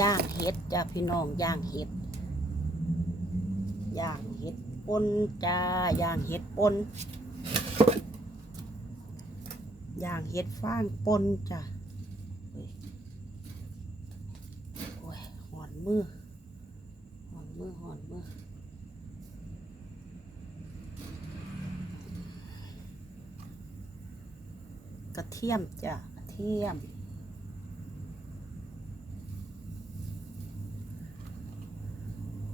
ย่างเห็ดจ้าพี่น้องย่างเห็ดย่างเห็ดปนจ้าย่างเห็ดปนย่างเห็ดฟางปนจ้าโอ้ยหอนมือหอนมือหอนมือกระเทียมจ้ะกระเทียม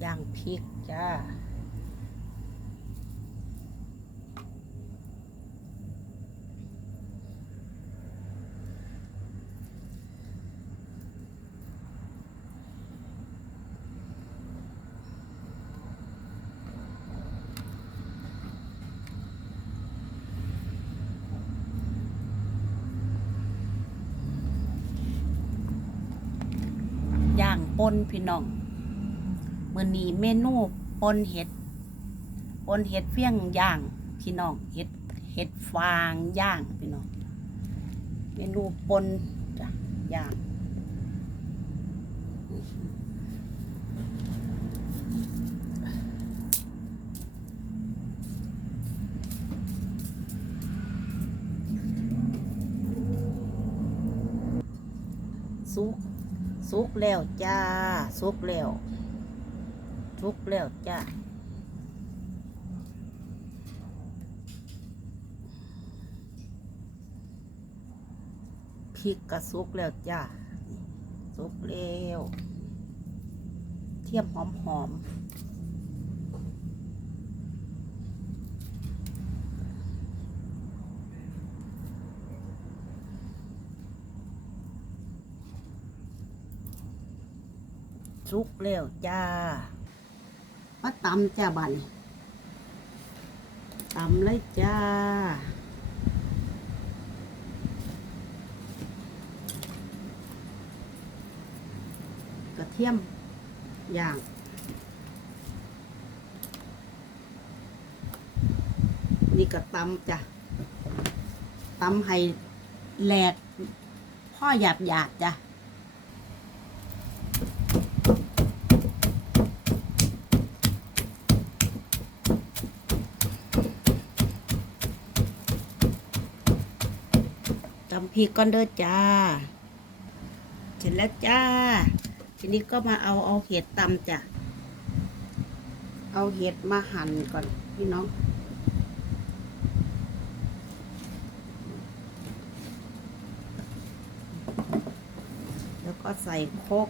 ย่างพริกจ้าย่างปนพี่น้อง มื่อนี้เมนูปนเห็ดปนเห็ดเฟี้ยงย่างพี่น้องเห็ดเห็ดฟางย่างพี่น้องเมนูปนจ้ะย่างสุกสุกแล้วจ้าสุกแล้ว สุกแล้วจ้าพริกกระสุกแล้วจ้าสุกแล้วเทียมหอมหอมสุกแล้วจ้า มาตำจ้าบันตำเลยจ้ากะเทียมอย่างนี่ก็ตำจ้ะตำให้แหลกพ่อหยาบหยาบจ้ะ ตำ พริกก่อนเด้อจ้า เสร็จแล้วจ้า ทีนี้ก็มาเอาเอาเห็ดตำจ้ะ เอาเห็ดมาหั่นก่อนพี่น้องแล้วก็ใส่โคก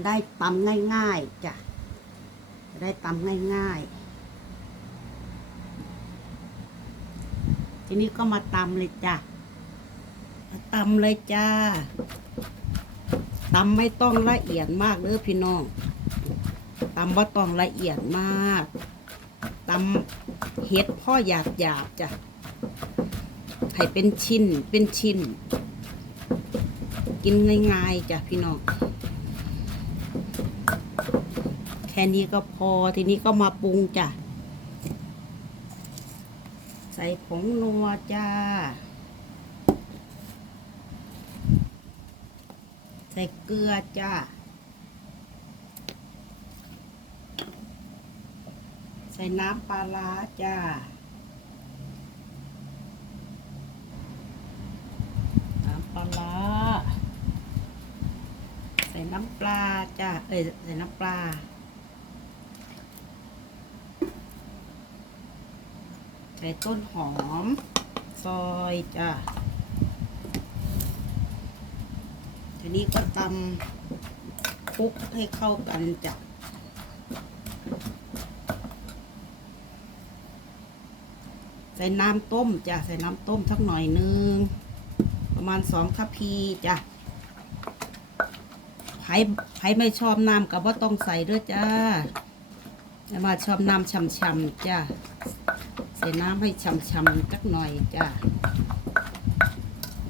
จะได้ตำง่าย ๆจ้ะจะได้ตำง่าย ๆ ทีนี้ก็มาตำเลยจ้ะมาตำเลยจ้าตำไม่ต้องละเอียดมากเด้อพี่น้องตำว่าต้องละเอียดมากตำเห็ดพ่อหยาบหยาบๆจ้ะให้เป็นชิ้นเป็นชิ้น กินง่ายๆจ้ะพี่น้อง แค่นี้ก็พอทีนี้ก็มาปรุงจ้ะ ใส่ผงนัวจ้า ใส่เกลือจ้า ใส่น้ำปลาร้าจ้าน้ำปลาร้าใส่น้ำปลาจ้า เอ้ย ใส่น้ำปลา ใส่ต้นหอม ซอยจ้ะทีนี้ก็ตำคลุกให้เข้ากันจ้ะใส่น้ำต้มจ้ะใส่น้ำต้มสักหน่อยนึง ประมาณสองทัพพีจ้ะไผไผไม่ชอบน้ำกับว่าต้องใส่ด้วยจ้าแต่ว่าชอบน้ำช่ำๆจ้า ใส่น้ำให้ช่ำๆจักหน่อยจ้า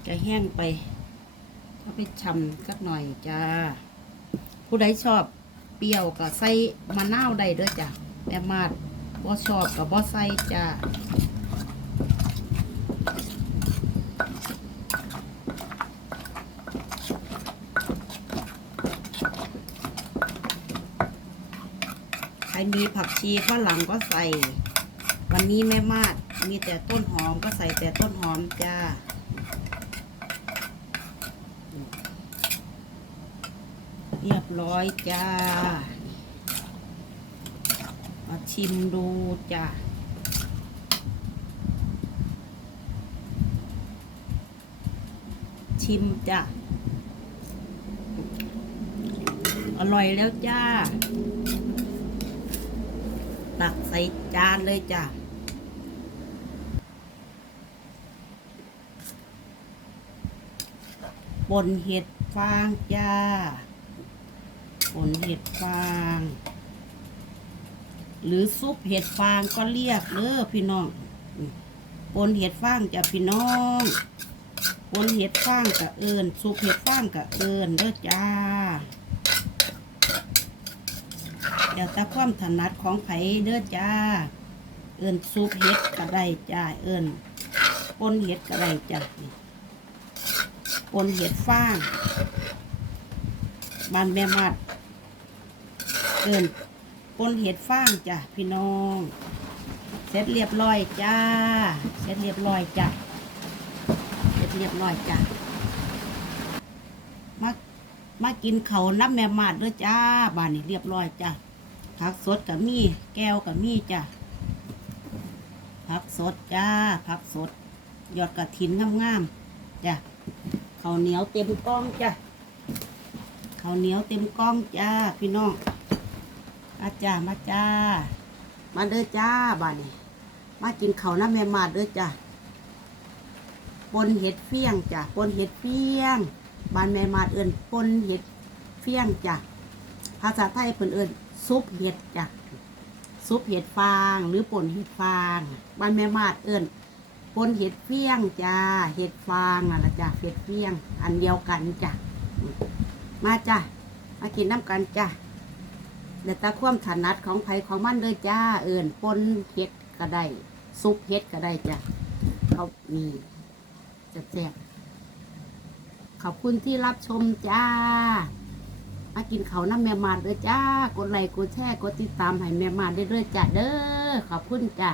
จะแห้งไปก็ไปช่ำสักหน่อยจ้าผู้ใดชอบเปรี้ยวก็ใส่มะนาวได้ด้วยจ้ะแม่มาดบ่ชอบก็บ่ใส่จ้าใครมีผักชีฝรั่งก็ใส่ วันนี้แม่มาดมีแต่ต้นหอมก็ใส่แต่ต้นหอมจ้าเรียบร้อยจ้ามาชิมดูจ้าชิมจ้าอร่อยแล้วจ้า ตักใส่จานเลยจ้ะ ปนเห็ดฟางจ้าปนเห็ดฟาง หรือซุปเห็ดฟางก็เรียกเด้อพี่น้องปนเห็ดฟางจ้ะพี่น้องปนเห็ดฟางกะเอิญซุปเห็ดฟางกะเอิญเด้อจ้าเดี๋ยวแตาความถนัดของไผเด้อจ้า เอินซุปเห็ดก็ได้จ้าเอินปนเห็ดก็ได้จ้า ปนเห็ดฟางบ้านแม่มัดเอินปนเห็ดฟางจ้ะพี่น้อง เสร็จเรียบร้อยจ้า เสร็จเรียบร้อยจ้ะ เสร็จเรียบร้อยจ้ะ มามากินเขาน้ำแม่มาดเด้อจ้าบ้านนี้เรียบร้อยจ้ะผักสดกับมีแก้วกับมีจ้ะผักสดจ้าผักสด ยอดกระถินงามๆจ้ะ ข้าวเหนียวเต็มกล้องจ้ะข้าวเหนียวเต็มกล้องจ้าพี่น้องมาจ้ามาจ้า มาเด้อจ้าบ้านนี้มากินข้าวน้ำแม่มาเด้อจ้ะปนเห็ดเฟี้ยงจ้ะปนเห็ดเฟี้ยงบ้านแม่มาดเอิ้นปนเห็ดเฟี้ยงจ้ะภาษาไทยเพิ่นเอิ้นซุปเห็ดจ้ะซุปเห็ดฟางหรือป่นเห็ดฟางบ้านแม่มาดเอิญ ปนเห็ดเฟี้ยงจ้า เห็ดฟางน่ะละจ้ะเห็ดเฟี้ยง อันเดียวกันจ้ะมาจ้ะมากินน้ำกันจ้ะเดี๋ยวตาความถนัดของไผของมันเลยจ้า เอิญปนเห็ดก็ได้ซุปเห็ดก็ได้จ้ะเขานี่แซ่บๆขอบคุณที่รับชมจ้า มากินเขาน้ำแม่มาดเด้อจ้า กดไลค์กดแชร์กดติดตามให้แม่มาดเรื่อยๆจ้าเด้อขอบคุณจ้า